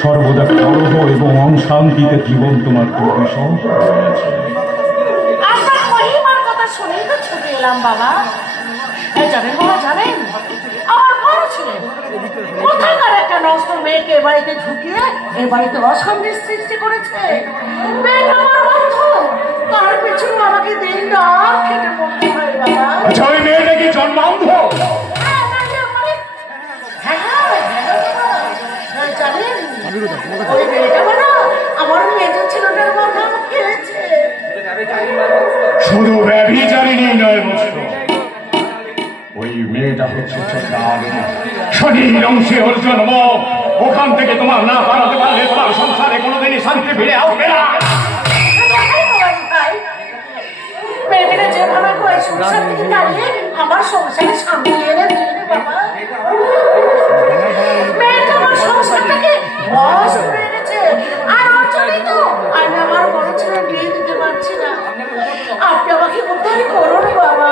সর্বদা কলহ এবং অশান্তিতে জীবন তোমার প্রতিশোধ হয়েছে। আপনার মহিমার কথা শুনেই তো ছুটে এলাম বাবা। জানেন বাবা, জানেন আমার বড় ছেলে কোথাকার একটা নষ্ট মেয়েকে এ বাড়িতে ঢুকিয়ে এ বাড়িতে অশান্তির সৃষ্টি করেছে। মেয়েটা আমার বন্ধু, তার পিছনে আমাকে দিন রাত খেটে পড়তে হয় বাবা। আচ্ছা, ওই মেয়েটা কি জন্মান্ধ? জানেন ওই মেয়েটা মানে আমার মেজর ছেলেটার মাথা খেয়েছে। শুধু ব্যভিচারিণী নয় বৎস, ওই মেয়েটা হচ্ছে শনির অংশে ওর জন্ম। ওখান থেকে তোমার না পালাতে পারলে তোমার সংসারে কোনোদিনই শান্তি ফিরে আসবে না। মেয়েটা যেভাবে করে সংসার থেকে দাঁড়িয়ে আমার সংসারে শান্তি এনে দিলে বাবা। মেয়েটা আমার সংসারটাকে বস করে এনেছে, আর ওর জন্যই তো আমি আমার বড় ছেলে বিয়ে দিতে পারছি না। আপনি আমাকে উদ্ধার করুন বাবা।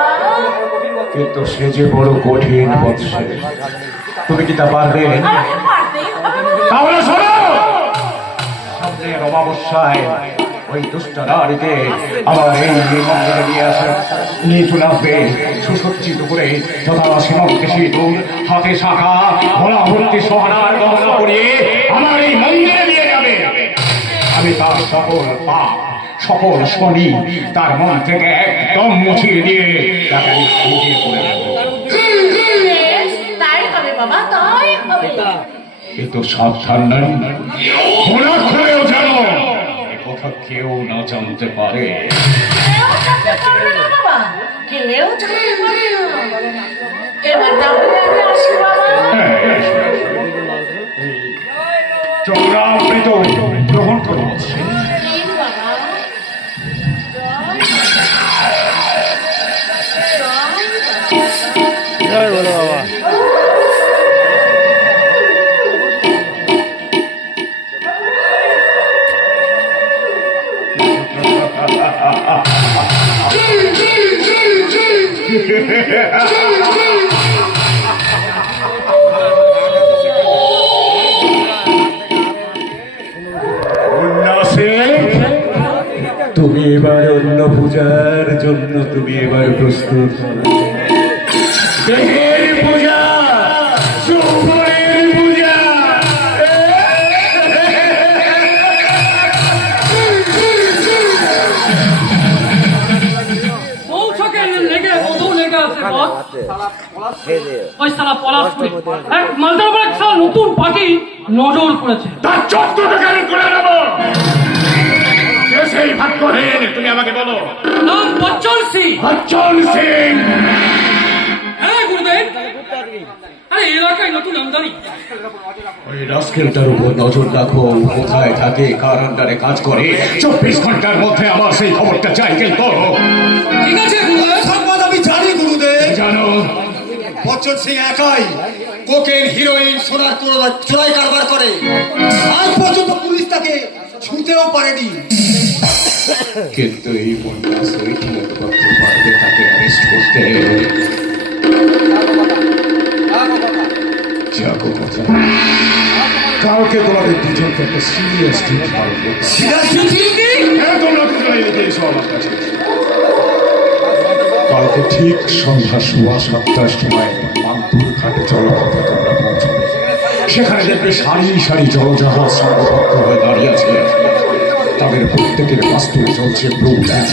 কিন্তু সে যে বড় কঠিন বৎসে, তুমি কি তা পারবে? তাহলে শোনো, সামনের অমাবস্যায় ওই দুষ্ট নারীকে আমার এই মন্দিরে নিয়ে আসে, নিয়ে চলে আসবে সুসজ্জিত করে তথা সীমন্তে সিঁদুর, হাতে শাখা, ভোলা ভর্তি সোহানার গহনা পরিয়ে আমার এই মন্দিরে নিয়ে যাবে। আমি তার সকল পাপ, সকল শনি তার মন থেকে একদম মুছিয়ে দিয়ে তাকে আমি খুঁজে করে দেব। তাই হবে বাবা, তাই হবে। কিন্তু সাবধান নারী, খোলা খুলেও জানো কথা কেউ না জানতে পারে। কেউ জানতে পারবে না বাবা, কেউ জানতে পারবে না। এবার তাহলে আমি আসি বাবা। চক্রাবৃত গ্রহণ করো। জয় বলো বাবা। তুমি এবার অন্য পূজার জন্য তুমি এবার প্রস্তুত। দেহের পূজা, সুফলের পূজা। লেগে আছে ওই সালা পলাশপুরে এক মালদার বলে একটা নতুন পার্টি নজর করেছে। তার চত্বরটা কেন করে নেব? সেই ভাগ্যহীন, তুমি আমাকে বলো। নাম বচ্চন সিং। বচ্চন সিং? হ্যাঁ গুরুদেব, আরে এলাকায় নতুন আমদানি। ওই রাস্কেলটার উপর নজর রাখো, কোথায় থাকে, কার আন্ডারে কাজ করে। 24 ঘন্টার মধ্যে আমার সেই খবরটা চাই। কিন্তু ঠিক আছে গুরুদেব। সংবাদ আমি জানি গুরুদেব। জানো বচ্চন সিং একাই কোকেন, হিরোইন, সোনার চোরাই কারবার করে। আজ পর্যন্ত পুলিশ তাকে ছুঁতেও পারেনি। কিন্তু এই বন্যা সৈকিলত করতে পারবে, তাকে অ্যারেস্ট করতে। যাকো কথা, কালকে তোমাদের দুজনকে একটা সিরিয়াস ডিউটি পালন করতে। হ্যাঁ, তোমরা দুজনে লিখে এসো আমার কাছে। কালকে ঠিক সন্ধ্যা 7:15 সময় মানপুর ঘাটে জলপথে তোমরা পৌঁছবে। সেখানে দেখবে সারি সারি জলজাহাজ সংঘবদ্ধ হয়ে দাঁড়িয়ে আছে। তাদের প্রত্যেকের বাস্তুলে চলছে ব্লু ল্যাম্প।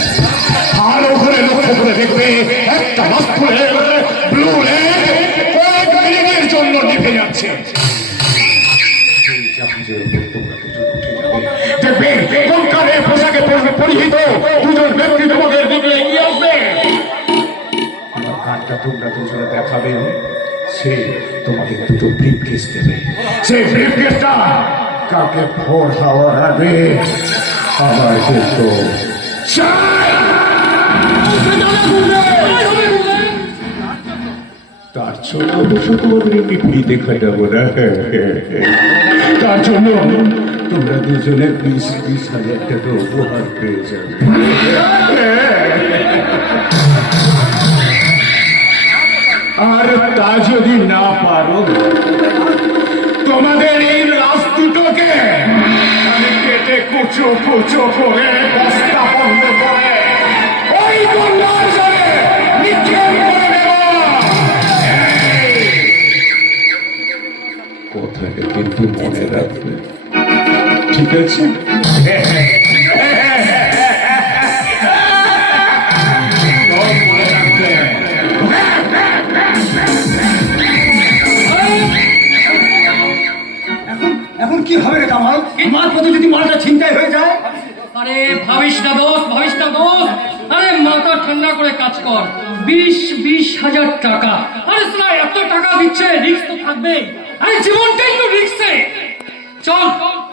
আর ওখানে লক্ষ্য করে দেখবে একটা বাস্তুলে ব্লু ল্যাম্প কয়েক মিনিটের জন্য নিভে যাচ্ছে। সেই জাহাজের উপর তোমরা দুজন উঠে যাবে। দেখবে কোনখানে পোশাকে পরিহিত দুজন ব্যক্তি তোমাদের দিকে এগিয়ে আসবে। আমার কার্ডটা তোমরা দুজনে দেখাবে, সে তোমাদের দুটো ব্রিফকেস দেবে। সেই ব্রিফকেসটা কাকে ভোর হওয়ার আগে আমার কিন্তু তার জন্য অবশ্য তোমাদের এমনি ফ্রিতে খাটাবো না। তার জন্য তোমরা দুজনে 20,000 টাকা উপহার পেয়ে যাবে। আর তা যদি না পারো, তোমাদের এই লাশ দুটোকে উঁচু করে বস্তা বন্ধ করে ওই গঙ্গার জলে নিক্ষেপ করে দেব। কোথায় কিন্তু মনে রাখবে, ঠিক আছে? মনে রাখবে। এখন কি হবে রে কামাল? আমার পথে যদি মালটা ছিনতাই হয়ে যায়? আরে ভাবিস না দোষ, ভাবিস না দোষ। আরে মাথা ঠান্ডা করে কাজ কর। 20,000 টাকা। আরে সালা এত টাকা দিচ্ছে, রিস্ক তো থাকবে। আরে জীবনটাই তো রিস্কে। চল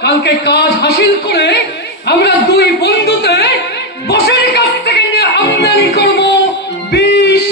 কালকে কাজ হাসিল করে আমরা দুই বন্ধুতে বসের কাছ থেকে নিয়ে আমদানি করবো 20